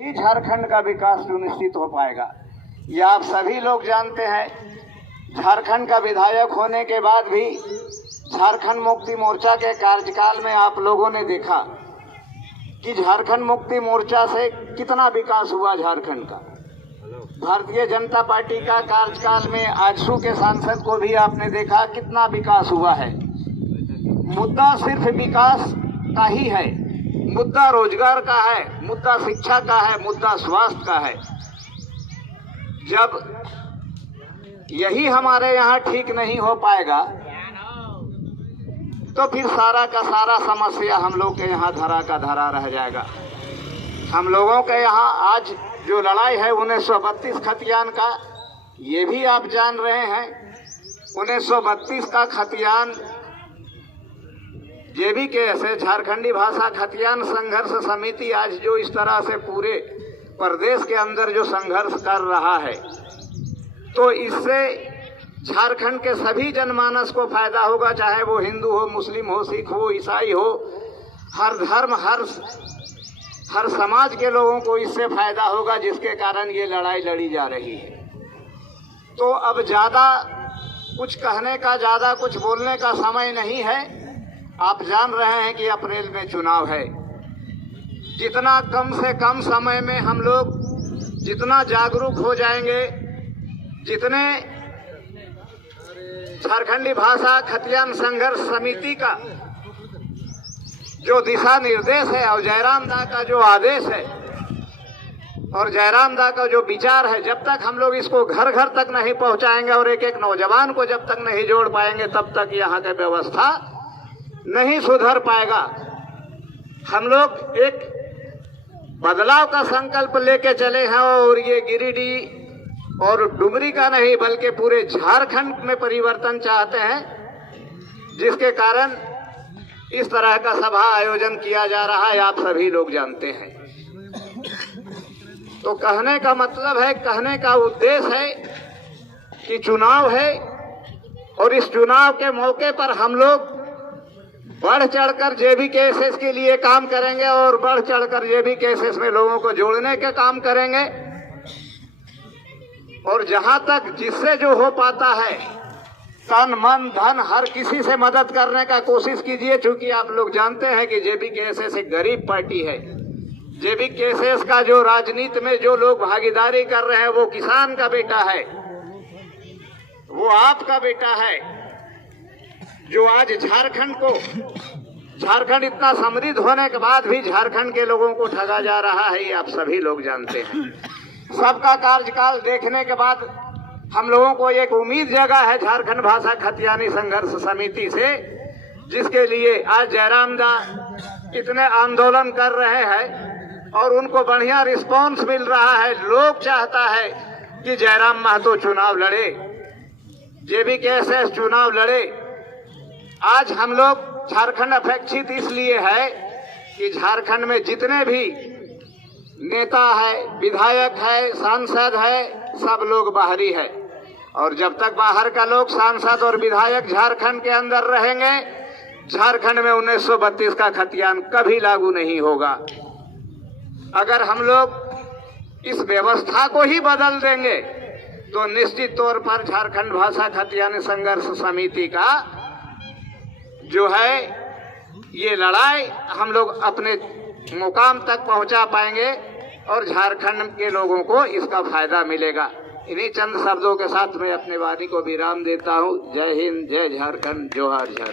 ही झारखंड का विकास सुनिश्चित हो पाएगा। ये आप सभी लोग जानते हैं। झारखंड का विधायक होने के बाद भी झारखंड मुक्ति मोर्चा के कार्यकाल में आप लोगों ने देखा कि झारखंड मुक्ति मोर्चा से कितना विकास हुआ झारखंड का। भारतीय जनता पार्टी का कार्यकाल में आजसू के सांसद को भी आपने देखा कितना विकास हुआ है। मुद्दा सिर्फ विकास का ही है, मुद्दा रोजगार का है, मुद्दा शिक्षा का है, मुद्दा स्वास्थ्य का है। जब यही हमारे यहाँ ठीक नहीं हो पाएगा तो फिर सारा का सारा समस्या हम लोग के यहाँ धरा का धरा रह जाएगा। हम लोगों के यहाँ आज जो लड़ाई है 1932 खतियान का, ये भी आप जान रहे हैं। 1932 का खतियान JBKS झारखंडी भाषा खतियान संघर्ष समिति आज जो इस तरह से पूरे प्रदेश के अंदर जो संघर्ष कर रहा है, तो इससे झारखंड के सभी जनमानस को फायदा होगा, चाहे वो हिंदू हो, मुस्लिम हो, सिख हो, ईसाई हो, हर धर्म हर समाज के लोगों को इससे फायदा होगा, जिसके कारण ये लड़ाई लड़ी जा रही है। तो अब ज़्यादा कुछ कहने का, ज़्यादा कुछ बोलने का समय नहीं है। आप जान रहे हैं कि अप्रैल में चुनाव है। जितना कम से कम समय में हम लोग जितना जागरूक हो जाएंगे, जितने झारखंडी भाषा खतियान संघर्ष समिति का जो दिशा निर्देश है और जयराम दा का जो आदेश है और जयराम दा का जो विचार है, जब तक हम लोग इसको घर घर तक नहीं पहुंचाएंगे और एक एक नौजवान को जब तक नहीं जोड़ पाएंगे, तब तक यहाँ की व्यवस्था नहीं सुधर पाएगा। हम लोग एक बदलाव का संकल्प लेके चले हैं और ये गिरिडीह और डुमरी का नहीं बल्कि पूरे झारखंड में परिवर्तन चाहते हैं, जिसके कारण इस तरह का सभा आयोजन किया जा रहा है, आप सभी लोग जानते हैं। तो कहने का मतलब है, कहने का उद्देश्य है कि चुनाव है और इस चुनाव के मौके पर हम लोग बढ़ चढ़कर JBKS के लिए काम करेंगे और बढ़ चढ़कर JBKS में लोगों को जोड़ने के काम करेंगे। और जहां तक जिससे जो हो पाता है, तन मन धन हर किसी से मदद करने का कोशिश कीजिए। चूंकि आप लोग जानते हैं कि JBKS एक गरीब पार्टी है। JBKS का जो राजनीति में जो लोग भागीदारी कर रहे हैं, वो किसान का बेटा है, वो आपका बेटा है, जो आज झारखंड इतना समृद्ध होने के बाद भी झारखंड के लोगों को ठगा जा रहा है, ये आप सभी लोग जानते हैं। सबका कार्यकाल देखने के बाद हम लोगों को एक उम्मीद जगा है झारखंड भाषा खतियानी संघर्ष समिति से, जिसके लिए आज जयराम दा इतने आंदोलन कर रहे हैं और उनको बढ़िया रिस्पांस मिल रहा है। लोग चाहता है कि जयराम महतो चुनाव लड़े, JBKS चुनाव लड़े। आज हम लोग झारखंड अपेक्षित इसलिए है कि झारखंड में जितने भी नेता है, विधायक है, सांसद है, सब लोग बाहरी है। और जब तक बाहर का लोग सांसद और विधायक झारखंड के अंदर रहेंगे, झारखंड में 1932 का खतियान कभी लागू नहीं होगा। अगर हम लोग इस व्यवस्था को ही बदल देंगे तो निश्चित तौर पर झारखंड भाषा खतियानी संघर्ष समिति का जो है ये लड़ाई हम लोग अपने मुकाम तक पहुंचा पाएंगे और झारखंड के लोगों को इसका फायदा मिलेगा। इन्हीं चंद शब्दों के साथ मैं अपने वाणी को विराम देता हूं। जय हिंद, जय झारखंड, जोहार झारखंड।